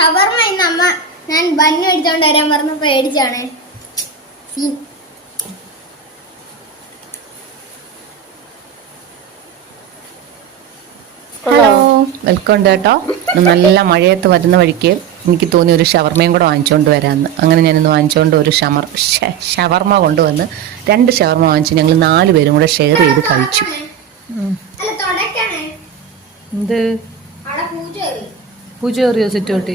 ഷവർമ്മ ഇന്ന് അമ്മ ഞാൻ ബന്ന് മേടിച്ചോണ്ട് വരാൻ പറഞ്ഞ പേടിച്ചാണ്. ഹലോ, വെൽക്കം കേട്ടോ. നല്ല മഴയത്ത് വരുന്ന വഴിക്ക് എനിക്ക് തോന്നി ഒരു ഷവർമയും കൂടെ വാങ്ങിച്ചുകൊണ്ട് വരാമെന്ന്. അങ്ങനെ ഞാനിന്ന് വാങ്ങിച്ചുകൊണ്ട് ഒരു ഷവർമ കൊണ്ടുവന്ന് 2 ഷവർമ വാങ്ങിച്ച് ഞങ്ങൾ 4 പേരും കൂടെ ഷെയർ ചെയ്ത് കഴിച്ചു. എന്ത് പൂജ കയറിയോ? സിറ്റൗട്ടി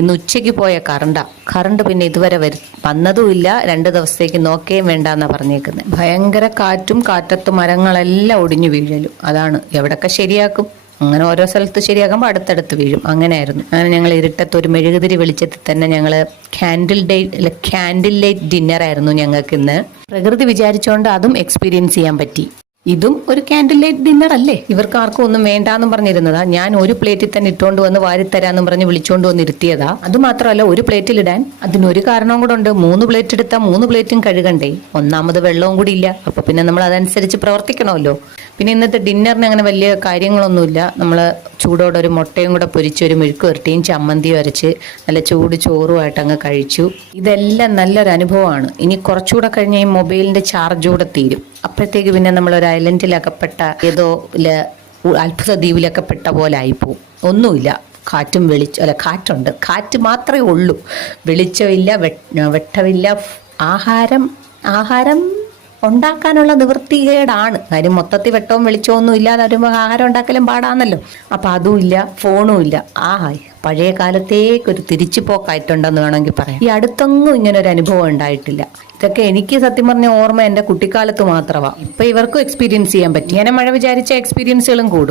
ഇന്ന് ഉച്ചയ്ക്ക് പോയ കറണ്ട് പിന്നെ ഇതുവരെ വന്നതുമില്ല. 2 ദിവസത്തേക്ക് നോക്കുകയും വേണ്ടെന്നാ പറഞ്ഞേക്കുന്നത്. ഭയങ്കര കാറ്റത്ത് മരങ്ങളെല്ലാം ഒടിഞ്ഞു വീഴലും. അതാണ് എവിടൊക്കെ ശരിയാക്കും. അങ്ങനെ ഓരോ സ്ഥലത്ത് ശരിയാക്കുമ്പോൾ അടുത്തടുത്ത് വീഴും. അങ്ങനെയായിരുന്നു. അങ്ങനെ ഞങ്ങൾ ഇരുട്ടത്ത് ഒരു മെഴുകുതിരി വെളിച്ചത്തിൽ തന്നെ ഞങ്ങൾ ക്യാൻഡിൽ ലൈറ്റ് ഡിന്നർ ആയിരുന്നു ഞങ്ങൾക്ക് ഇന്ന്. പ്രകൃതി വിചാരിച്ചുകൊണ്ട് അതും എക്സ്പീരിയൻസ് ചെയ്യാൻ പറ്റി. ഇതും ഒരു ക്യാൻഡിൽ ലൈറ്റ് ഡിന്നർ അല്ലേ? ഇവർക്ക് ആർക്കും ഒന്നും വേണ്ടാന്നും പറഞ്ഞിരുന്നതാ. ഞാൻ ഒരു പ്ലേറ്റിൽ തന്നെ ഇട്ടുകൊണ്ട് വന്ന് വാരിത്തരാന്നും പറഞ്ഞ് വിളിച്ചുകൊണ്ട് വന്ന് ഇരുത്തിയതാ. അത് മാത്രമല്ല, ഒരു പ്ലേറ്റിൽ ഇടാൻ അതിനൊരു കാരണവും കൂടെ ഉണ്ട്. 3 പ്ലേറ്റ് എടുത്താൽ 3 പ്ലേറ്റും കഴുകണ്ടേ. ഒന്നാമത് വെള്ളവും കൂടി ഇല്ല. അപ്പൊ പിന്നെ നമ്മൾ അതനുസരിച്ച് പ്രവർത്തിക്കണമല്ലോ. പിന്നെ ഇന്നത്തെ ഡിന്നറിന് അങ്ങനെ വലിയ കാര്യങ്ങളൊന്നുമില്ല. നമ്മൾ ചൂടോടെ ഒരു മുട്ടയും കൂടെ പൊരിച്ച് ഒരു മെഴുക്ക് വരട്ടിയും ചമ്മന്തിയും അരച്ച് നല്ല ചൂട് ചോറുമായിട്ട് അങ്ങ് കഴിച്ചു. ഇതെല്ലാം നല്ലൊരു അനുഭവമാണ്. ഇനി കുറച്ചുകൂടെ കഴിഞ്ഞ ഈ മൊബൈലിന്റെ ചാർജ് കൂടെ തീരും. അപ്പോഴത്തേക്ക് പിന്നെ നമ്മളൊരു ഐലൻഡിലകപ്പെട്ട ഏതോ അത്ഭുത ദ്വീപിലൊക്കെ പോലെ ആയിപ്പോവും. ഒന്നുമില്ല, കാറ്റുണ്ട്. കാറ്റ് മാത്രമേ ഉള്ളൂ. വെളിച്ചമില്ല, വെട്ടമില്ല. ആഹാരം ഉണ്ടാക്കാനുള്ള നിവൃത്തികേടാണ്. കാര്യം മൊത്തത്തിൽ വെട്ടവും വെളിച്ചവും ഒന്നും ഇല്ലാതെ വരുമ്പോൾ ആഹാരം ഉണ്ടാക്കലും പാടാന്നല്ലോ. അപ്പൊ അതും ഇല്ല, ഫോണും ഇല്ല. പഴയ കാലത്തേക്കൊരു തിരിച്ചു പോക്കായിട്ടുണ്ടെന്ന് വേണമെങ്കിൽ പറയാം. ഈ അടുത്തൊന്നും ഇങ്ങനെ ഒരു അനുഭവം ഉണ്ടായിട്ടില്ല. ഇതൊക്കെ എനിക്ക് സത്യം പറഞ്ഞ ഓർമ്മ എന്റെ കുട്ടിക്കാലത്ത് മാത്രമാണ്. ഇപ്പൊ ഇവർക്കും എക്സ്പീരിയൻസ് ചെയ്യാൻ പറ്റും. ഇങ്ങനെ മഴ വിചാരിച്ച എക്സ്പീരിയൻസുകളും കൂടും.